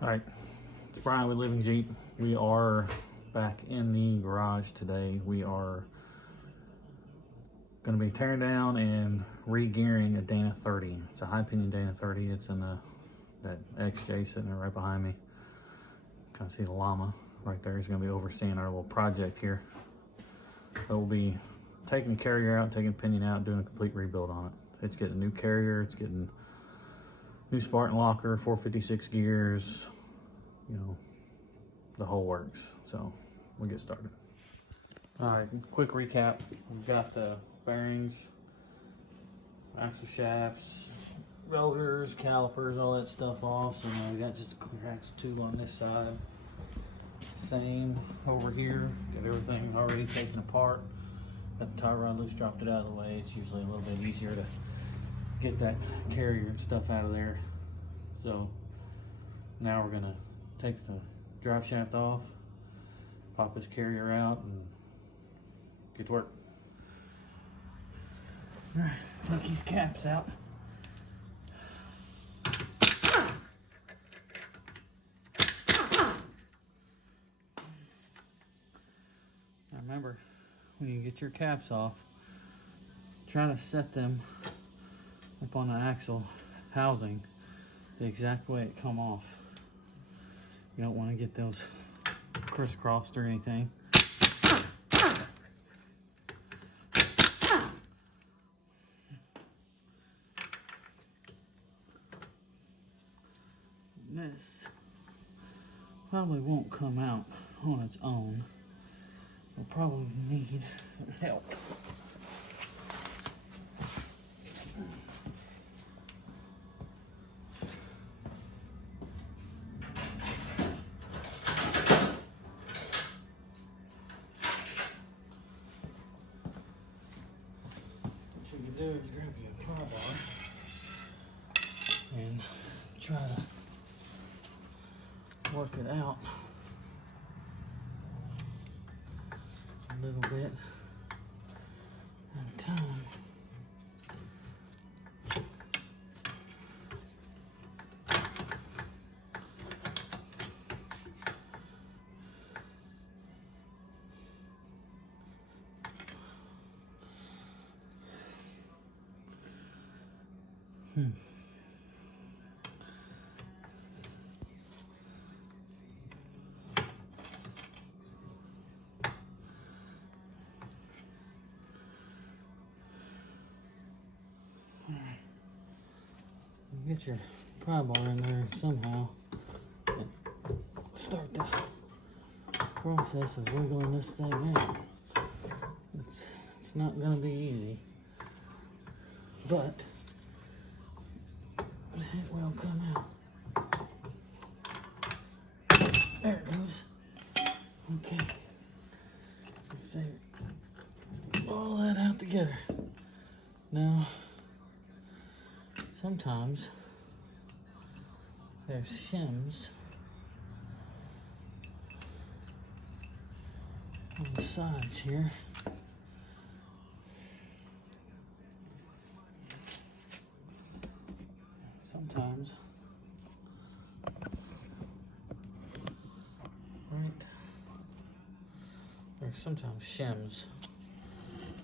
All right, it's Brian with Living Jeep. We are back in the garage today. We are going to be tearing down and re-gearing a Dana 30. It's a high pinion Dana 30. It's in that XJ sitting there right behind me. Kind of see the llama right there. He's going to be overseeing our little project here. But we'll be taking the carrier out, taking the pinion out, doing a complete rebuild on it. It's getting a new carrier. It's getting new Spartan Locker, 456 gears, you know, the whole works. So we'll get started. All right, quick recap. We've got the bearings, axle shafts, rotors, calipers, all that stuff off. So now we got just a clear axle tube on this side. Same over here. Got everything already taken apart. Got the tie rod loose, dropped it out of the way. It's usually a little bit easier to get that carrier and stuff out of there. So now we're gonna take the drive shaft off, pop this carrier out, and get to work. All right, take these caps out. Now remember, when you get your caps off, try to set them up on the axle housing the exact way it come off. You don't want to get those crisscrossed or anything. This probably won't come out on its own. We'll probably need some help. What you can do is grab you a pry bar and try to work it out a little bit at a time. Get your pry bar in there somehow and start the process of wiggling this thing out. It's not going to be easy, but it will come out. There it goes. Okay. Say all that out together. Now, sometimes there's shims on the sides here. Sometimes, right, there's sometimes shims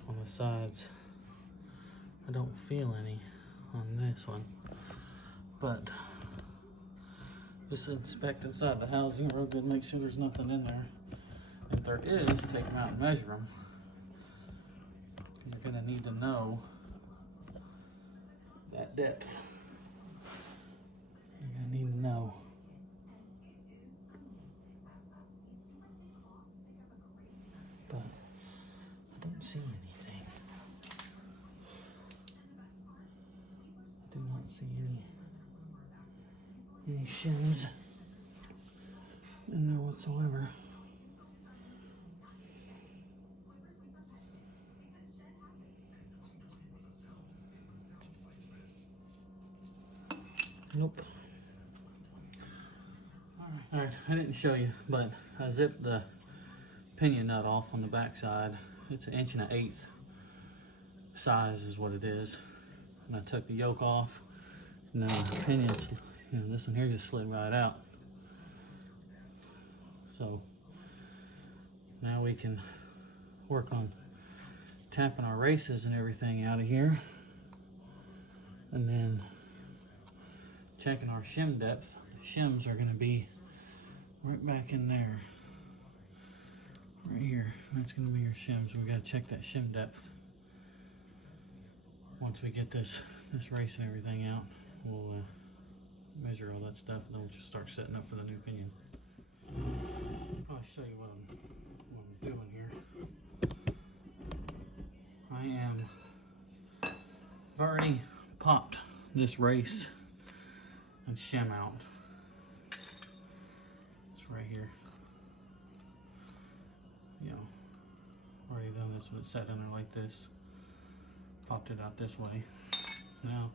on the sides. I don't feel any on this one, but just inspect inside the housing real good, make sure there's nothing in there. If there is, take them out and measure them. You're gonna need to know that depth. You're gonna need to know. But I don't see anything. I do not see any shims in there whatsoever. Nope. All right, I didn't show you, but I zipped the pinion nut off on the back side. It's 1 1/8 size is what it is. And I took the yoke off. Now the pinion, this one here just slid right out. So now we can work on tapping our races and everything out of here, and then checking our shim depth. The shims are going to be right back in there, right here. That's going to be your shims. We got to check that shim depth. Once we get this race and everything out, we'll measure all that stuff, and then we'll just start setting up for the new pinion. I'll show you what I'm doing here. I've already popped this race and shim out. It's right here. You know, already done this with it set in there like this. Popped it out this way. Now,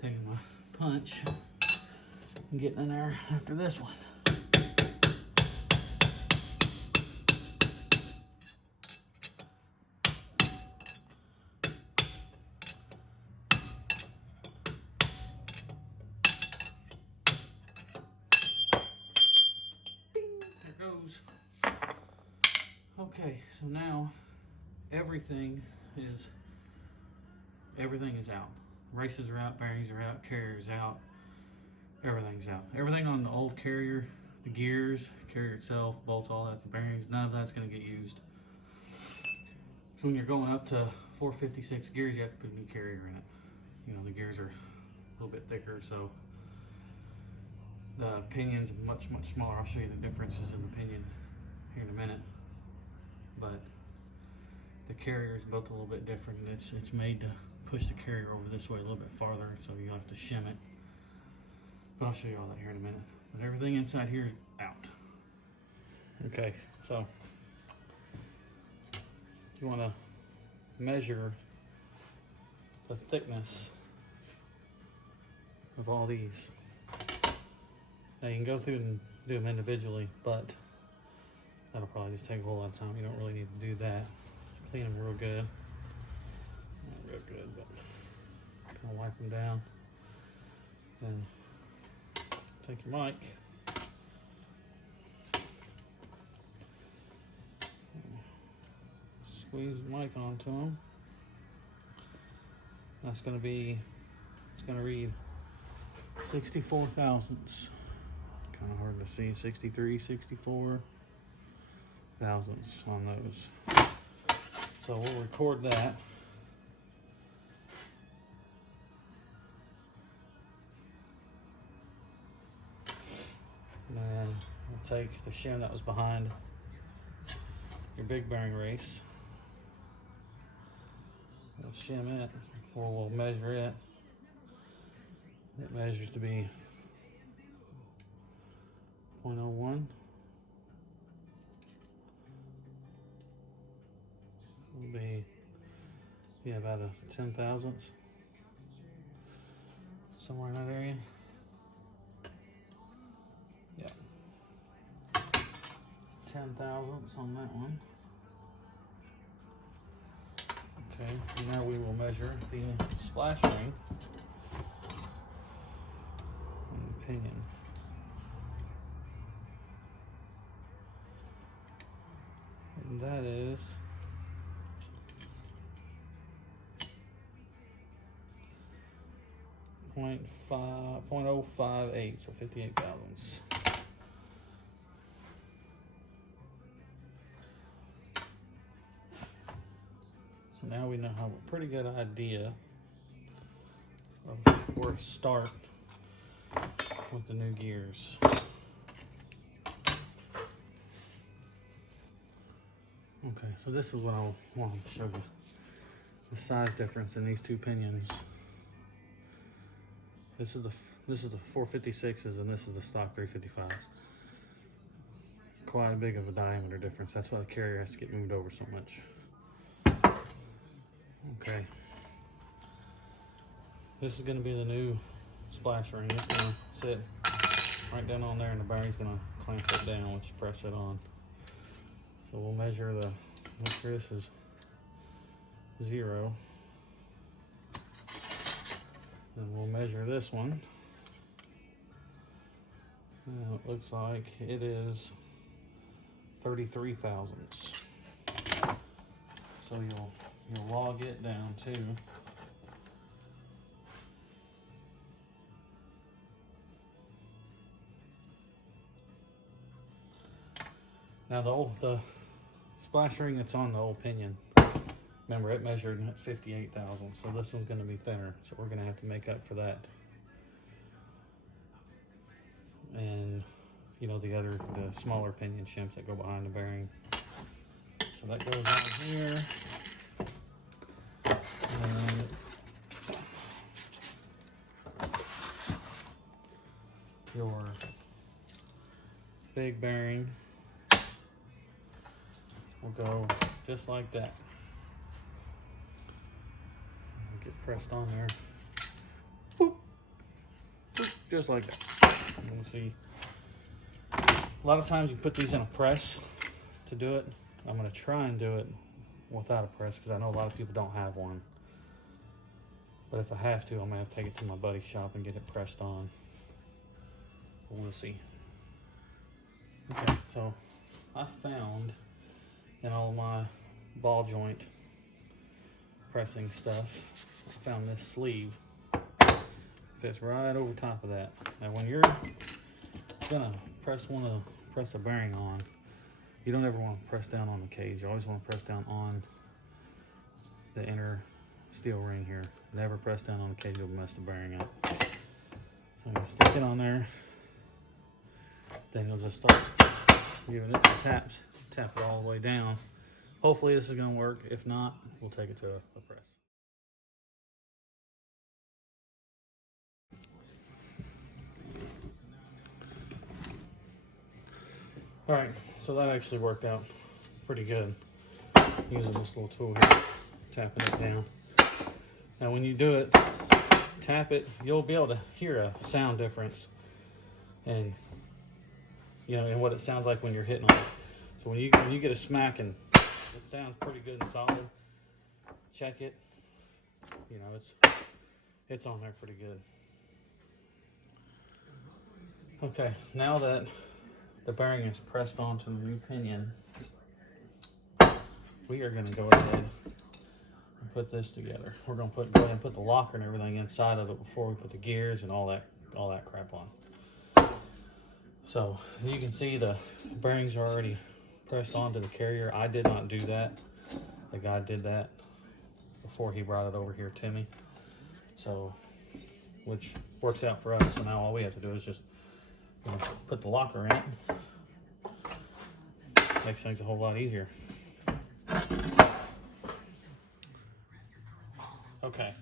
taking my punch and getting in there after this one. There goes. Okay, so now everything is out. Races are out, bearings are out, carrier's out, everything's out. Everything on the old carrier, the gears, carrier itself, bolts, all that, the bearings, none of that's going to get used. So when you're going up to 456 gears, you have to put a new carrier in it. You know, the gears are a little bit thicker, so the pinion's much smaller. I'll show you the differences in the pinion here in a minute. But the carrier is built a little bit different, and it's made to push the carrier over this way a little bit farther, so you have to shim it. But I'll show you all that here in a minute. But everything inside here is out. Okay, so you want to measure the thickness of all these. Now you can go through and do them individually, but that'll probably just take a whole lot of time. You don't really need to do that. Just clean them real good. Not real good, but kind of wipe them down. Then take your mic. Squeeze the mic onto them. That's going to be, it's going to read 64 thousandths. Kind of hard to see, 63, 64 thousandths on those. So we'll record that. And then we'll take the shim that was behind your big bearing race. We'll shim it, or we'll measure it. It measures to be 0.01. Will be about a 10 thousandths, somewhere in that area. Yeah, 10 thousandths on that one. Okay, and now we will measure the splash ring and the pinion. And that is 0.058, so 58 thousandths. So now we know have a pretty good idea of where to start with the new gears. Okay, so this is what I want to show you. The size difference in these two pinions. This is the 456s and this is the stock 355s. Quite big of a diameter difference. That's why the carrier has to get moved over so much. Okay. This is going to be the new splash ring. It's going to sit right down on there, and the bearing's going to clamp it down once you press it on. So we'll measure the, make sure this is 0. Then we'll measure this one. And it looks like it is 33 thousandths. So you'll log it down too. Now the splash ring that's on the old pinion, remember it measured at 58 thousandths, so this one's going to be thinner, so we're going to have to make up for that. And you know, the smaller pinion shims that go behind the bearing. So that goes on here. And your big bearing will go just like that. Get pressed on there. Boop. Boop. Just like that. And we'll see. A lot of times you put these in a press to do it. I'm going to try and do it without a press because I know a lot of people don't have one. But if I have to, I'm going to have to take it to my buddy's shop and get it pressed on. But we'll see. Okay, so I found in all of my ball joint pressing stuff, I found this sleeve. Fits right over top of that. Now when you're gonna press a bearing on, you don't ever want to press down on the cage. You always want to press down on the inner steel ring here. Never press down on the cage, you'll mess the bearing up. So I'm gonna stick it on there. Then you'll just start giving it some taps. Tap it all the way down. Hopefully this is gonna work. If not, we'll take it to a press. All right, so that actually worked out pretty good. Using this little tool here, tapping it down. Now when you do it, tap it, you'll be able to hear a sound difference and you know, and what it sounds like when you're hitting on it. So when you get a smack and it sounds pretty good and solid, check it. You know, it's on there pretty good. Okay, now that the bearing is pressed onto the new pinion, we are going to go ahead and put this together. We're going to go ahead and put the locker and everything inside of it before we put the gears and all that crap on. So you can see the bearings are already pressed onto the carrier. I did not do that. The guy did that before he brought it over here to me. So, which works out for us. So now all we have to do is just put the locker in it. Makes things a whole lot easier. Okay.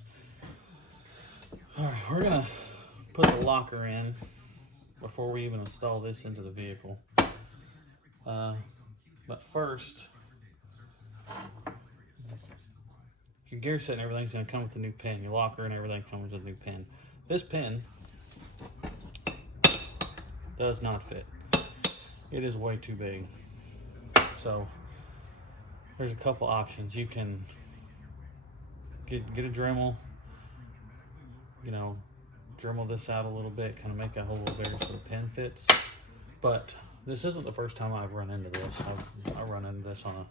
All right, we're gonna put the locker in before we even install this into the vehicle. But first, your gear set and everything's gonna come with the new pin. Your locker and everything comes with a new pin. This pin does not fit. It is way too big. So there's a couple options. You can get a Dremel, you know, Dremel this out a little bit, kind of make that hole a little bigger so the pin fits. But this isn't the first time I've run into this. I've run into this on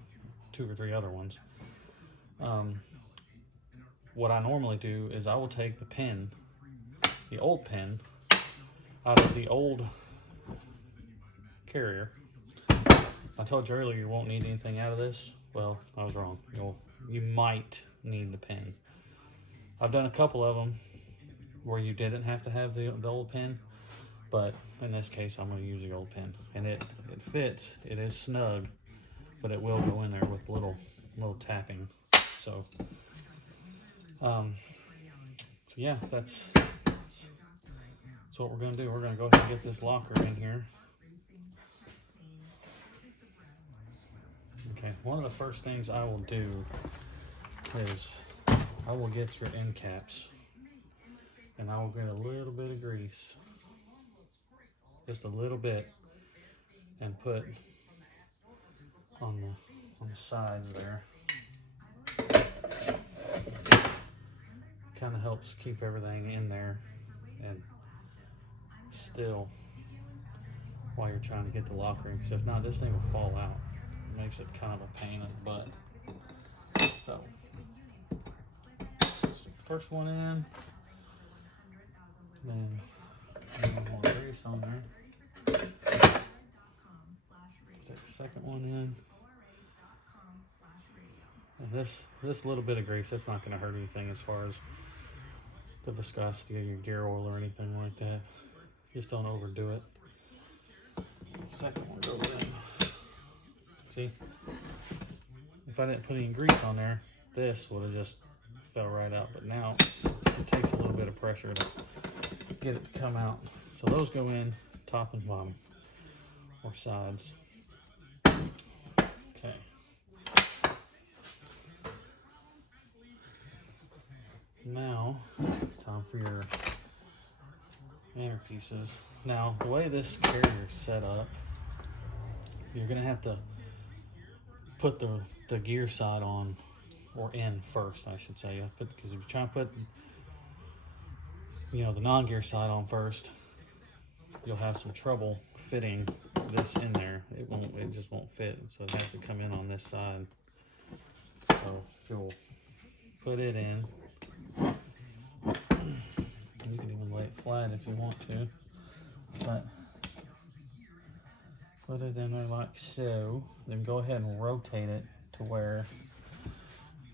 2 or 3 other ones. What I normally do is I will take the pin, the old pin, out of the old carrier. I told you earlier you won't need anything out of this. Well, I was wrong. You might need the pin. I've done a couple of them where you didn't have to have the old pin, but in this case I'm going to use the old pin, and it fits. It is snug, but it will go in there with little tapping. So yeah, that's what we're going to do. We're going to go ahead and get this locker in here. Okay, one of the first things I will do is I will get your end caps, and I will get a little bit of grease, just a little bit, and put on the sides there. Kind of helps keep everything in there and still. while you're trying to get the locker in, because if not, this thing will fall out. It makes it kind of a pain in the butt. So, first one in, then more grease on there. Take the second one in. And this little bit of grease, that's not going to hurt anything as far as the viscosity of your gear oil or anything like that. Just don't overdo it. Second one goes in. See? If I didn't put any grease on there, this would have just fell right out. But now it takes a little bit of pressure to get it to come out. So those go in top and bottom, or sides. Okay. Now, time for your inner pieces. Now, the way this carrier is set up, you're going to have to put the gear side on, or in first, I should say. Because if you try to put, the non-gear side on first, you'll have some trouble fitting this in there. It just won't fit. So it has to come in on this side. So you'll put it in. You can even lay it flat if you want to, but put it in there like so. Then go ahead and rotate it to where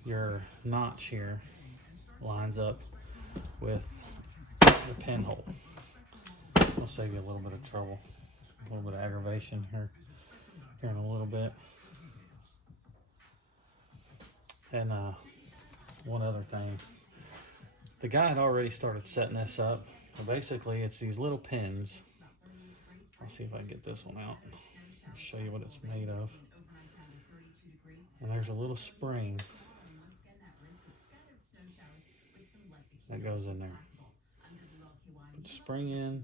your notch here lines up with the pinhole. It'll save you a little bit of trouble, a little bit of aggravation here in a little bit. And one other thing. The guy had already started setting this up. Basically, it's these little pins. I'll see if I can get this one out. I'll show you what it's made of. And there's a little spring that goes in there. Put the spring in.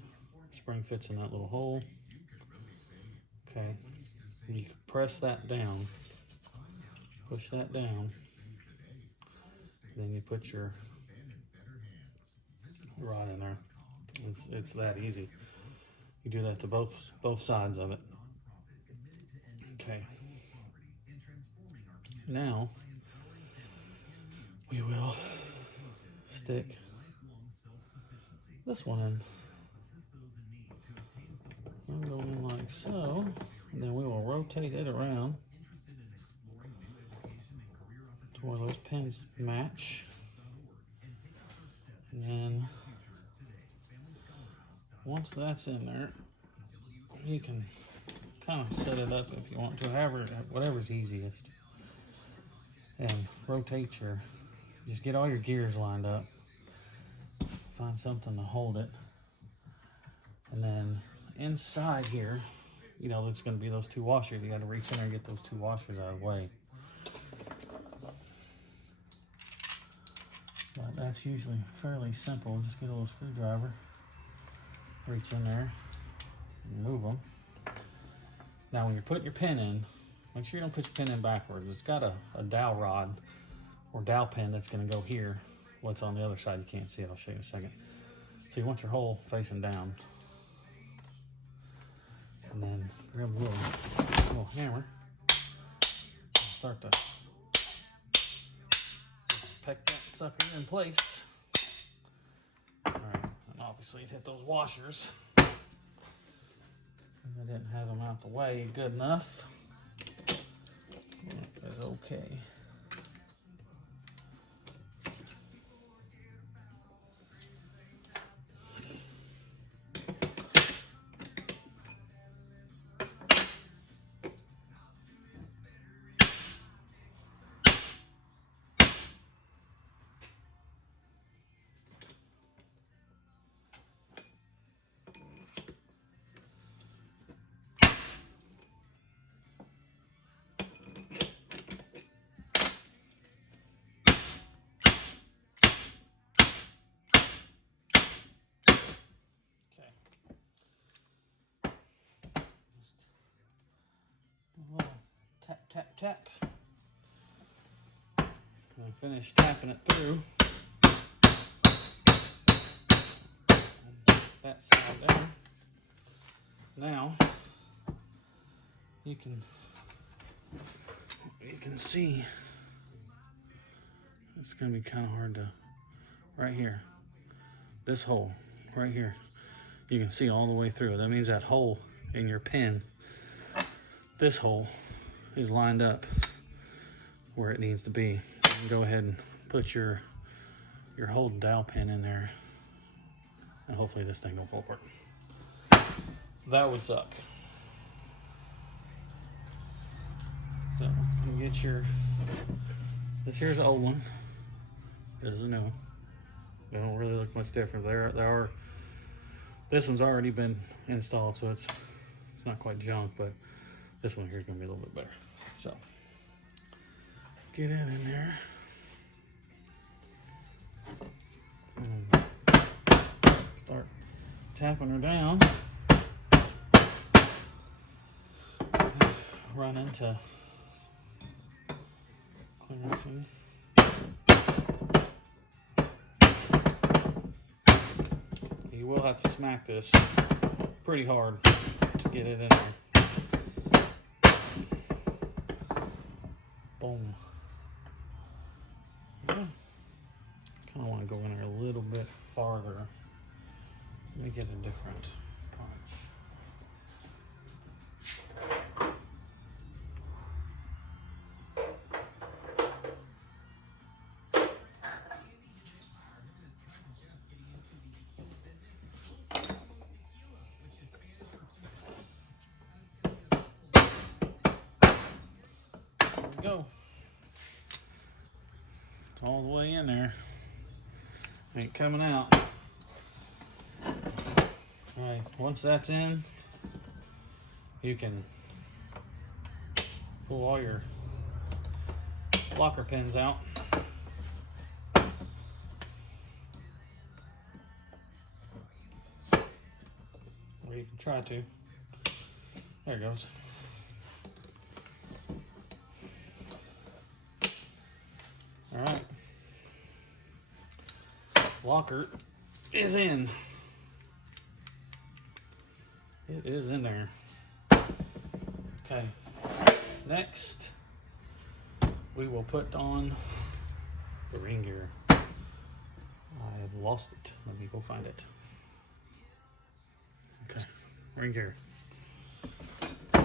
Spring fits in that little hole. Okay. And you can press that down. Push that down. Then you put your rod in there. It's that easy. You do that to both sides of it. Okay. Now we will stick this one in. I'll go in like so, and then we will rotate it around to where those pins match. And then once that's in there, you can kind of set it up if you want to, whatever's easiest. And rotate just get all your gears lined up. Find something to hold it. And then inside here, it's going to be those two washers. You got to reach in there and get those two washers out of the way. But that's usually fairly simple. Just get a little screwdriver, reach in there, and move them. Now when you're putting your pin in, make sure you don't put your pin in backwards. It's got a dowel rod or dowel pin that's going to go here. What's on the other side you can't see it. I'll show you in a second. So you want your hole facing down. And then grab a little hammer. Start to peck that sucker in place. Alright, and obviously it hit those washers. And I didn't have them out the way good enough. That is okay. Tap. And finish tapping it through. And that side down. Now you can see it's gonna be kind of hard to, right here, this hole right here, you can see all the way through. That means that hole in your pin, this hole is lined up where it needs to be. So you can go ahead and put your whole dowel pin in there, and hopefully this thing don't fall apart. That would suck. So you get your, this here's the old one, this is a new one. They don't really look much different. This one's already been installed, so it's not quite junk, but this one here is gonna be a little bit better. So get it in there. And start tapping her down. Run into clearancing. You will have to smack this pretty hard to get it in there. Boom. Yeah. Kind of want to go in there a little bit farther. Let me get a different punch. Go. It's all the way in there. Ain't coming out. Alright, once that's in, you can pull all your locker pins out. Or you can try to. There it goes. Alright. Locker is in. It is in there. Okay. Next, we will put on the ring gear. I have lost it. Let me go find it. Okay. Ring gear.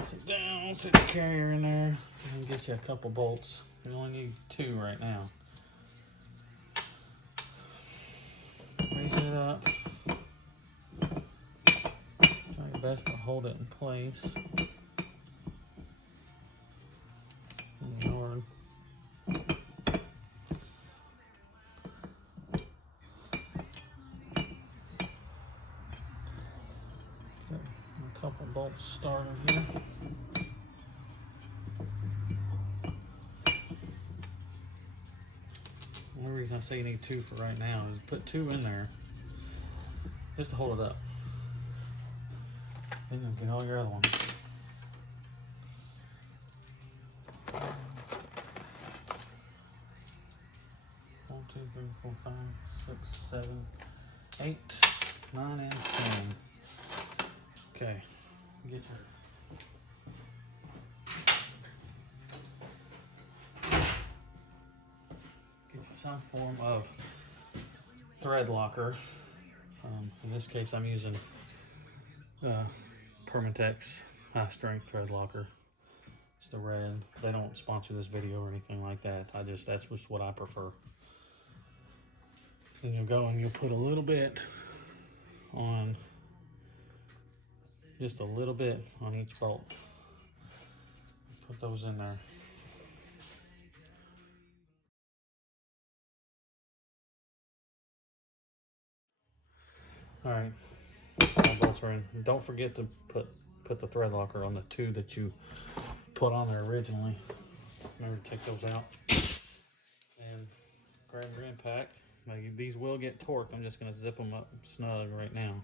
Sit down, sit the carrier in there, and get you a couple bolts. We only need 2 right now. Raise it up. Try your best to hold it in place. Hard. Okay, a couple bolts started here. The only reason I say you need 2 for right now is put 2 in there just to hold it up. Then you'll get all your other ones. 1, 2, 3, 4, 5, 6, 7, 8, 9, and 10. Okay, get your some form of thread locker. In this case, I'm using Permatex high strength thread locker. It's the red. They don't sponsor this video or anything like that. That's just what I prefer. Then you'll go and you'll put a little bit on, just a little bit on each bolt. Put those in there. All right, all bolts are in. Don't forget to put the thread locker on the 2 that you put on there originally. Remember to take those out. And grab your impact. Now these will get torqued. I'm just going to zip them up snug right now.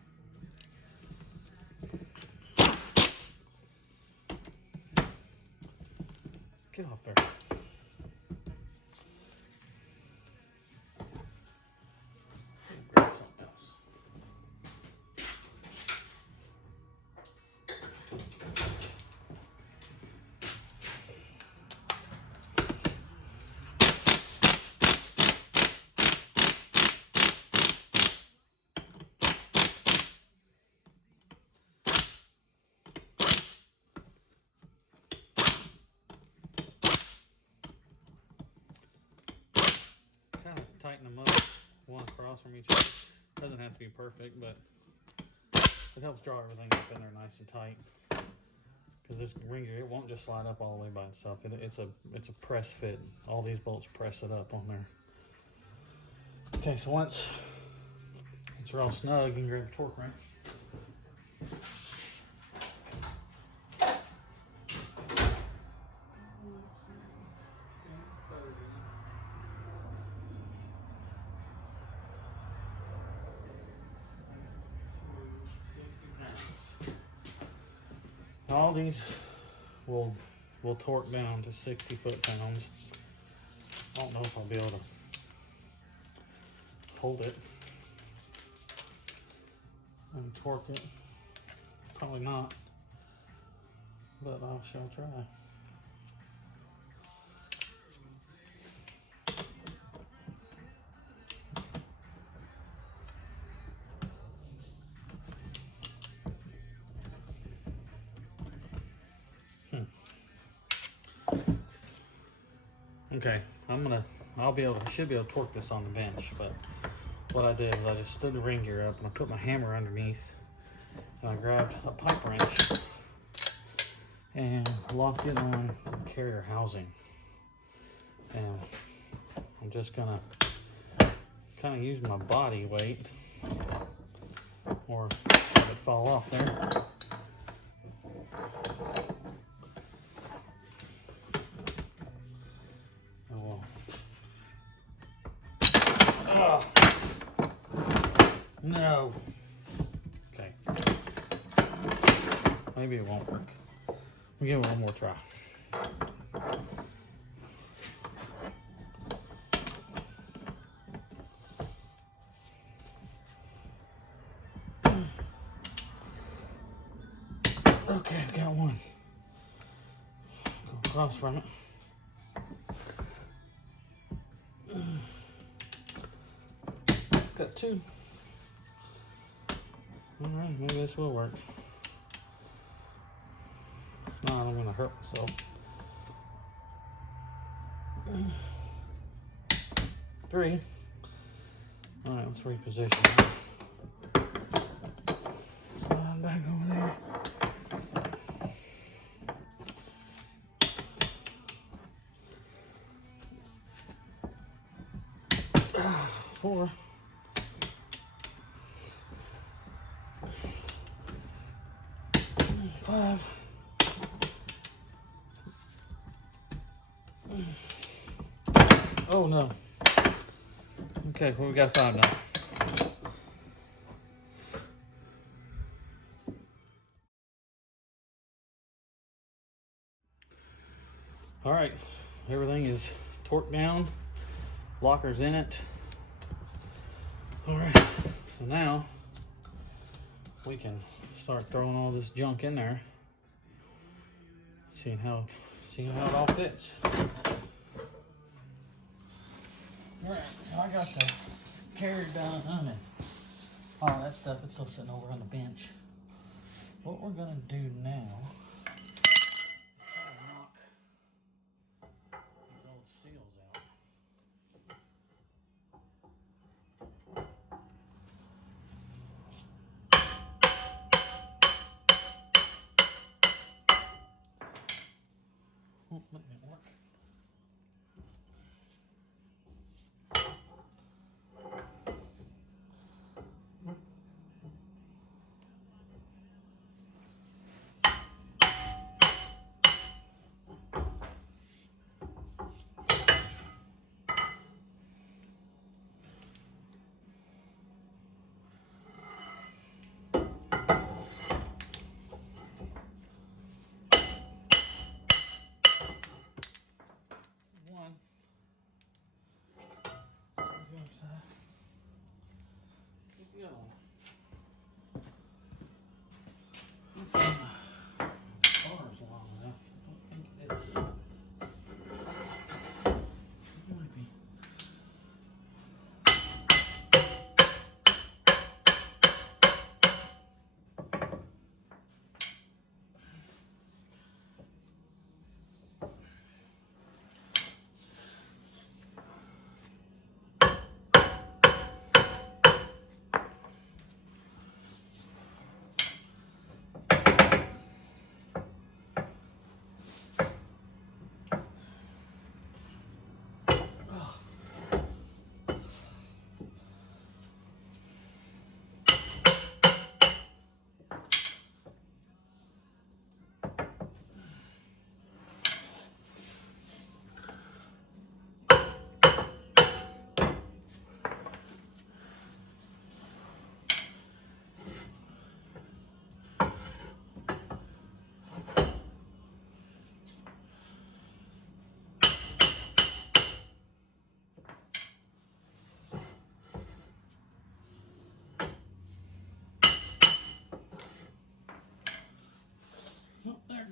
Get off there. Grab something else. across from each other. Doesn't have to be perfect, but it helps draw everything up in there nice and tight. Because this ring gear, it won't just slide up all the way by itself. It's a press fit. All these bolts press it up on there. Okay, so once we're all snug, you can grab a torque wrench. All these will torque down to 60 foot-pounds. I don't know if I'll be able to hold it and torque it. Probably not, but I shall try. Okay, I should be able to torque this on the bench, but what I did is I just stood the ring gear up and I put my hammer underneath and I grabbed a pipe wrench and locked it on the carrier housing. And I'm just gonna kind of use my body weight or have it fall off there. No. Okay. Maybe it won't work. We'll give it one more try. Okay, got one. Go across from it. Got two. Alright, maybe this will work. If not, I'm gonna hurt myself. 3. Alright, let's reposition. Slide back over there. 4. 5. Oh no. Okay, well we got 5 now. Alright, everything is torqued down, locker's in it. Alright, so now we can start throwing all this junk in there, seeing how it all fits. Alright, so I got the carrier done and all that stuff, it's still sitting over on the bench. What we're gonna do now is knock these old seals out. That didn't work.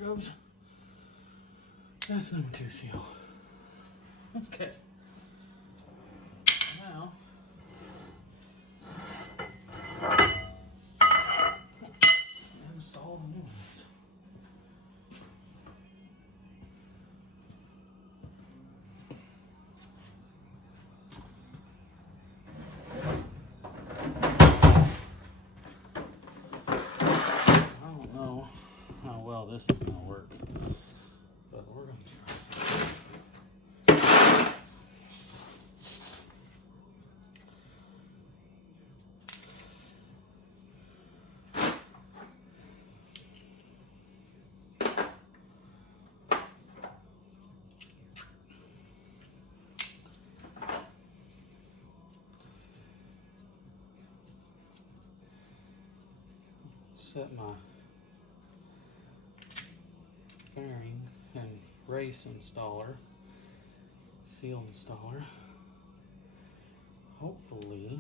goes. That's number 2 seal. Okay. Now, install the new ones. I don't know how well this is going to work, but we're going to try something. Set my bearing and race installer, seal installer. Hopefully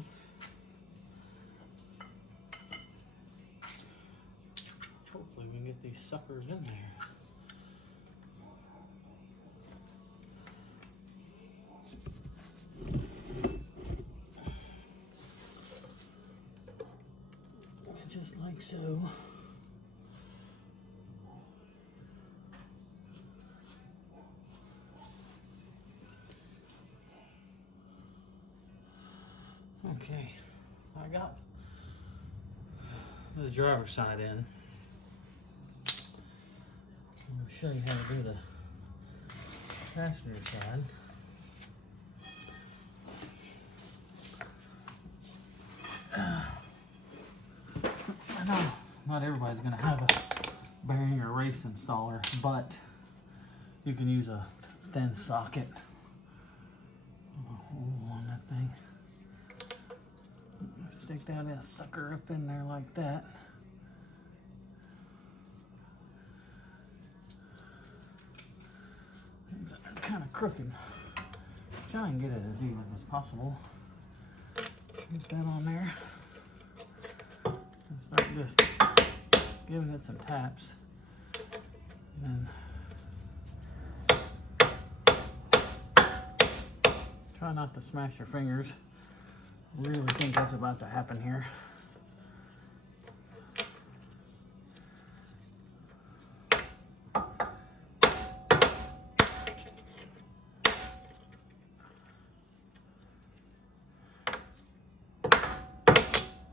we can get these suckers in there. Just like so. Okay, I got the driver's side in. I'll show you how to do the passenger side. I know not everybody's going to have a bearing or race installer, but you can use a thin socket on that thing. Stick that sucker up in there like that. Things are kind of crooked. Try and get it as even as possible. Get that on there. And start just giving it some taps. And then try not to smash your fingers. Really think that's about to happen here.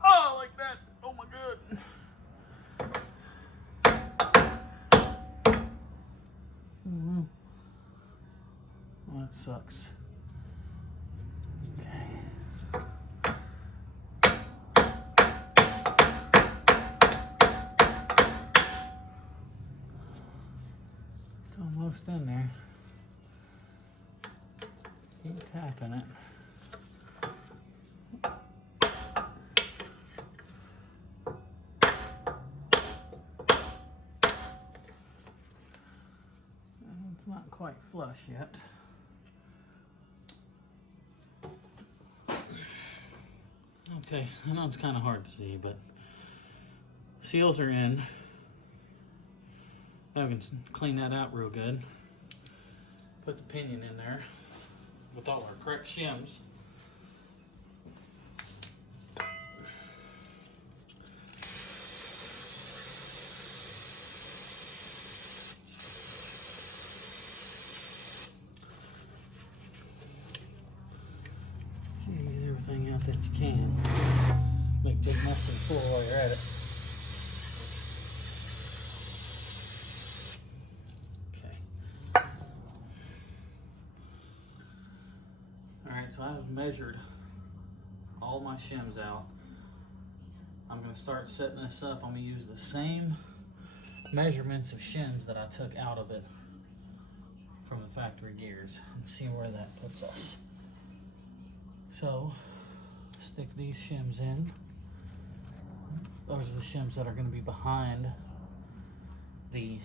Oh, like that. Oh my god. Well, that sucks. Almost in there. Keep tapping it. It's not quite flush yet. Okay, I know it's kind of hard to see, but seals are in. Now we can clean that out real good. Put the pinion in there with all our correct shims. Okay, get everything out that you can. Make big mustard full while you're at it. So I've measured all my shims out. I'm going to start setting this up. I'm going to use the same measurements of shims that I took out of it from the factory gears and see where that puts us. So stick these shims in. Those are the shims that are going to be behind the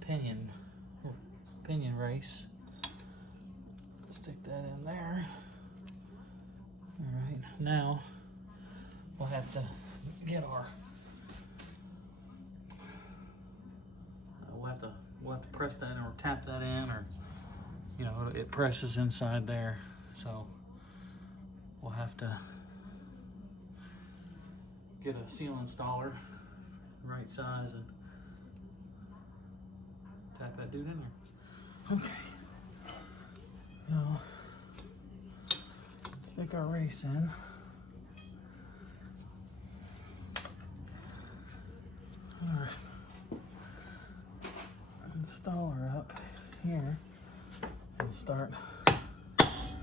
pinion race. Stick that in there. All right, now we'll have to get our we'll have to press that or tap that in, or you know, it presses inside there. So we'll have to get a seal installer, right size, and tap that dude in there. Okay. So stick our race in. Our installer up here and start tapping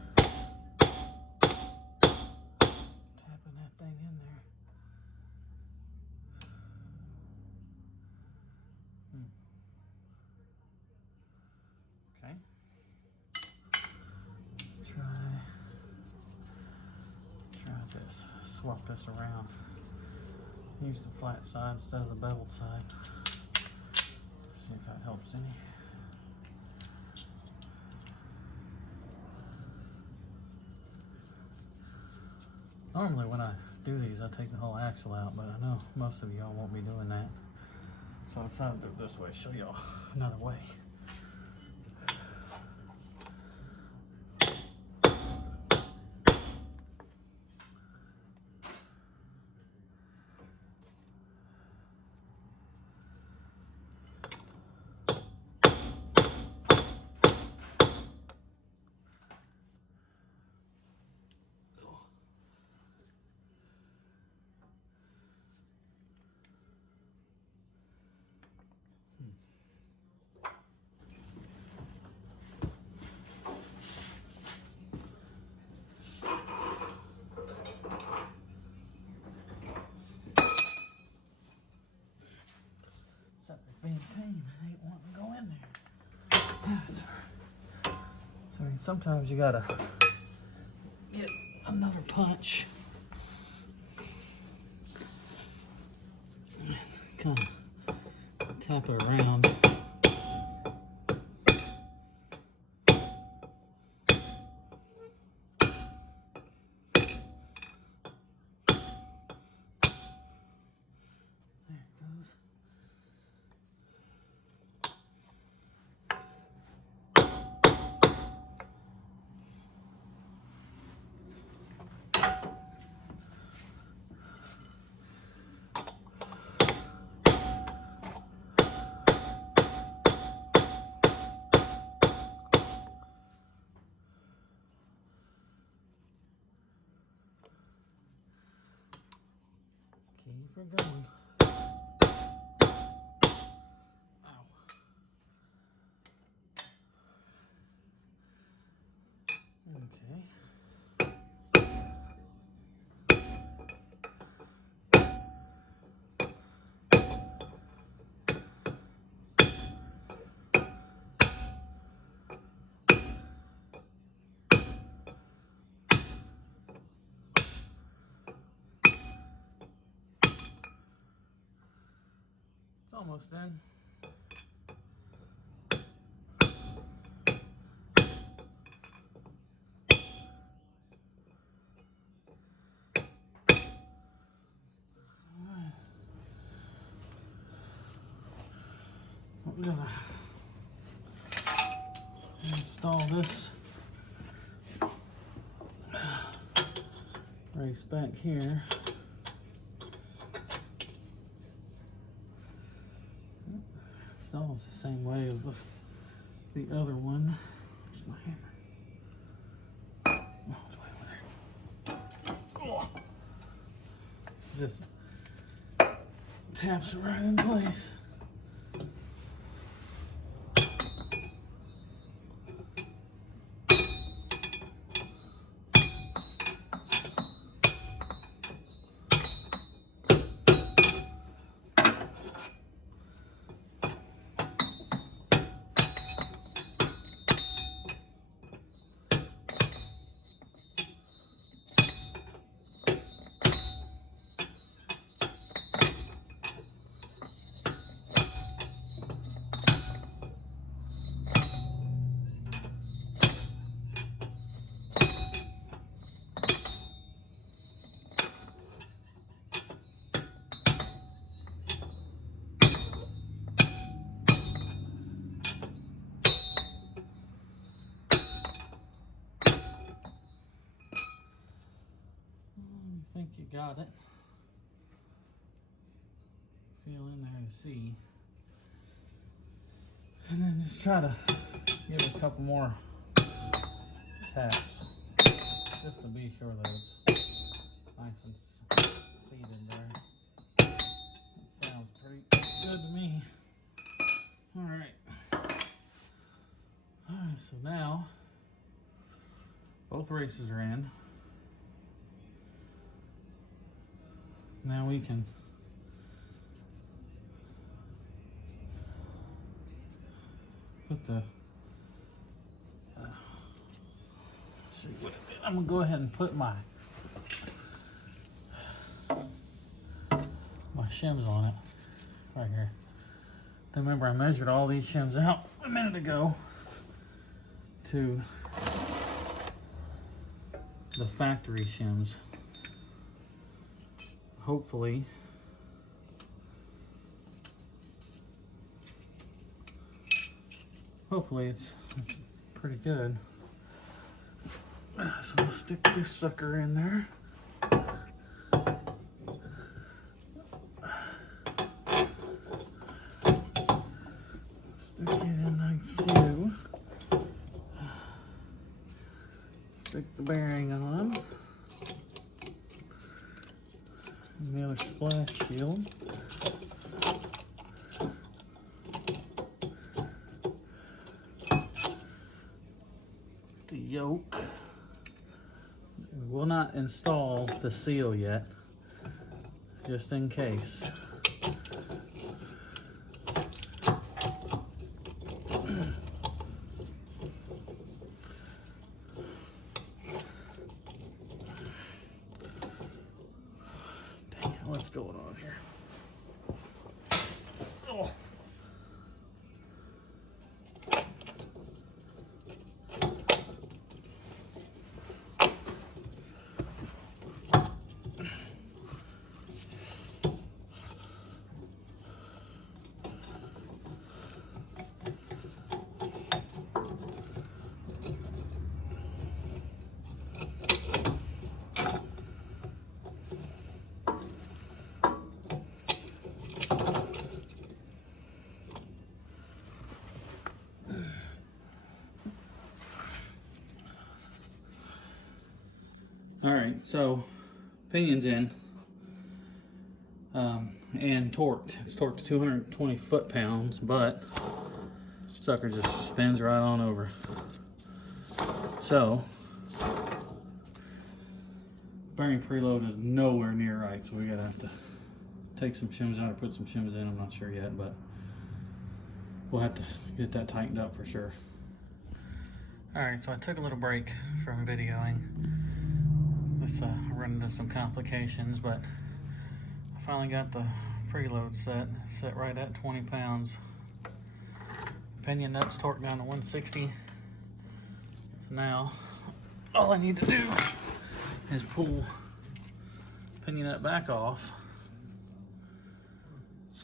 that thing in there. Okay. Let's try this. Swap this around. Use the flat side instead of the beveled side. See if that helps any. Normally when I do these, I take the whole axle out, but I know most of y'all won't be doing that. So I decided to do it this way, show y'all another way. Being tame, it ain't wanting to go in there. That's right. So I mean, sometimes you gotta get another punch. Kind of tap it around. There it goes. Keep her going. Ow. Okay. It's almost done. I'm gonna install this race back here. Installs the same way as the other one. Where's my hammer? Oh, it's way over there. Oh. Just taps right in place. got it. Feel in there to see. And then just try to give it a couple more taps, just to be sure that it's nice and seated there. That sounds pretty good to me. Alright, so now both races are in. Now we can put the see what it did. I'm gonna go ahead and put my shims on it right here. Remember, I measured all these shims out a minute ago to the factory shims. Hopefully it's pretty good. So I'll stick this sucker in there. Stick it in like so. Stick the bearing on. And the other splash shield. The yoke. We will not install the seal yet, just in case. Dang it, what's going on here? Oh. Alright, so pinion's in and torqued. It's torqued to 220 foot-pounds, but sucker just spins right on over. So bearing preload is nowhere near right, so we're gonna have to take some shims out or put some shims in. I'm not sure yet, but we'll have to get that tightened up for sure. Alright, so I took a little break from videoing. This run into some complications, but I finally got the preload set right at 20 pounds. Pinion nuts torqued down to 160. So now all I need to do is pull pinion nut back off,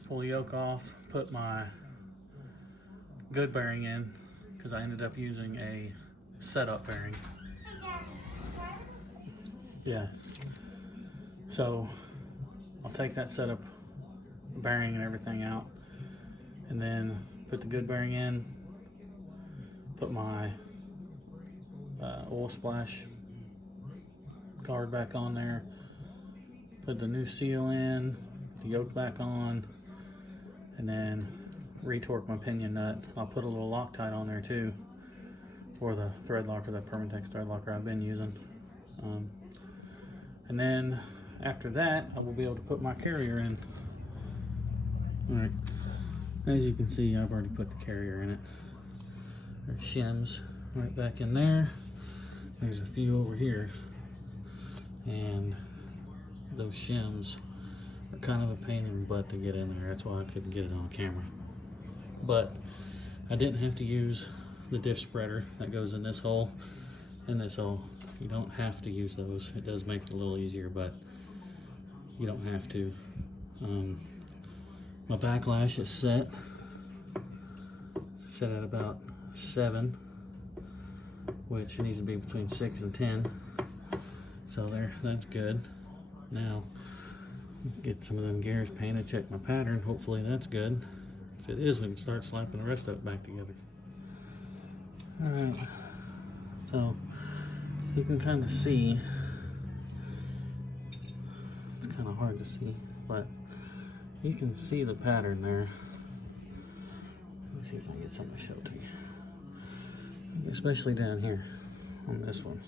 pull the yoke off, put my good bearing in, because I ended up using a setup bearing. Yeah, so I'll take that setup bearing and everything out, and then put the good bearing in, put my oil splash guard back on there, put the new seal in, put the yoke back on, and then retorque my pinion nut. I'll put a little Loctite on there too for the thread locker, that Permatex thread locker I've been using. And then after that, I will be able to put my carrier in. All right, as you can see, I've already put the carrier in it. There's shims right back in there. There's a few over here. And those shims are kind of a pain in the butt to get in there. That's why I couldn't get it on camera. But I didn't have to use the diff spreader that goes in this hole and this hole. You don't have to use those. It does make it a little easier, but you don't have to. My backlash is set at about 7, which needs to be between 6 and 10. So there, that's good. now. Get some of them gears painted, check my pattern. Hopefully that's good. If it is, we can start slapping the rest of it back together. Alright, so you can kind of see, it's kind of hard to see, but you can see the pattern there. Let me see if I can get something to show to you. Especially down here on this one.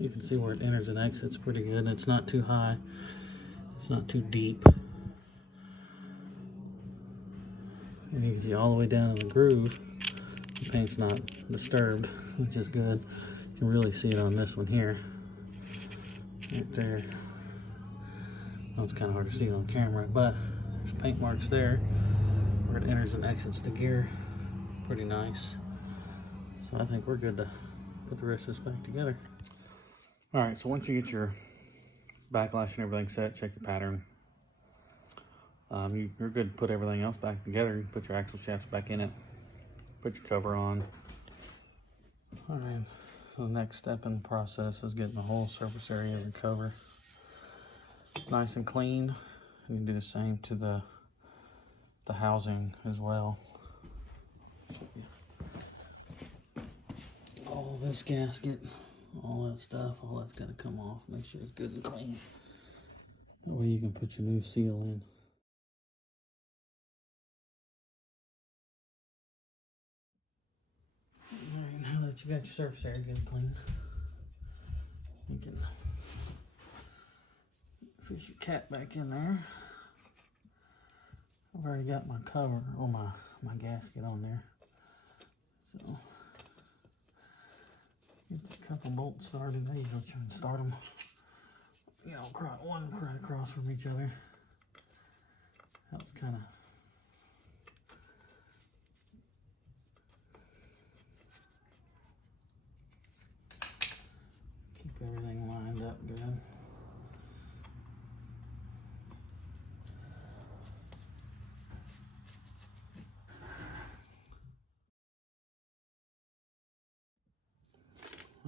You can see where it enters and exits pretty good. It's not too high, it's not too deep. And you can see all the way down in the groove. The paint's not disturbed, which is good. You can really see it on this one here. Right there. Well, it's kind of hard to see it on camera, but there's paint marks there where it enters and exits the gear. Pretty nice. So I think we're good to put the rest of this back together. Alright, so once you get your backlash and everything set, check your pattern. You're good to put everything else back together. You put your axle shafts back in it. Put your cover on. Alright, so the next step in the process is getting the whole surface area of the cover nice and clean. You can do the same to the housing as well. All this gasket, all that stuff, all that's got to come off. Make sure it's good and clean. That way you can put your new seal in. Alright, now that you got your surface area good and clean, you can fish your cat back in there. I've already got my cover, or my gasket on there. So, get a couple bolts started. I usually try and start them, you know, one right across from each other. Helps kind of keep everything lined up good.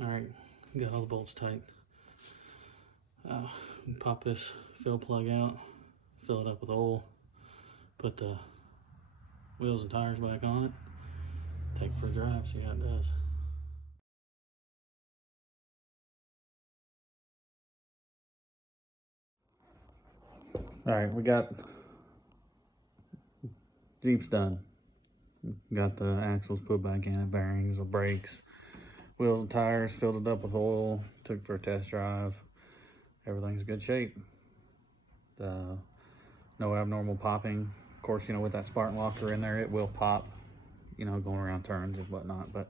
Alright, got all the bolts tight. Pop this fill plug out, fill it up with oil, put the wheels and tires back on it, take it for a drive, see how it does. Alright, we got Jeep's done. Got the axles put back in, bearings, the brakes, wheels and tires, filled it up with oil, took it for a test drive. Everything's in good shape. No abnormal popping. Of course, you know, with that Spartan Locker in there, it will pop, you know, going around turns and whatnot, but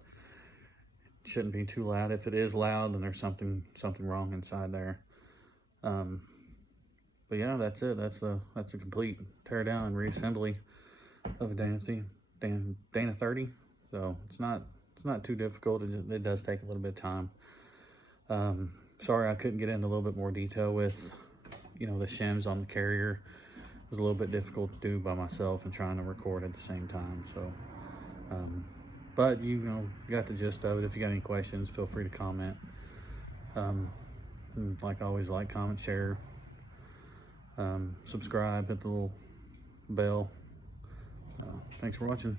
it shouldn't be too loud. If it is loud, then there's something wrong inside there. But yeah, that's it. That's a complete tear down and reassembly of a Dana 30. So it's not too difficult. It does take a little bit of time. Sorry I couldn't get into a little bit more detail with, you know, the shims on the carrier. It was a little bit difficult to do by myself and trying to record at the same time. So, but you know, got the gist of it. If you got any questions, feel free to comment. Like always, like, comment, share, subscribe, hit the little bell. Thanks for watching.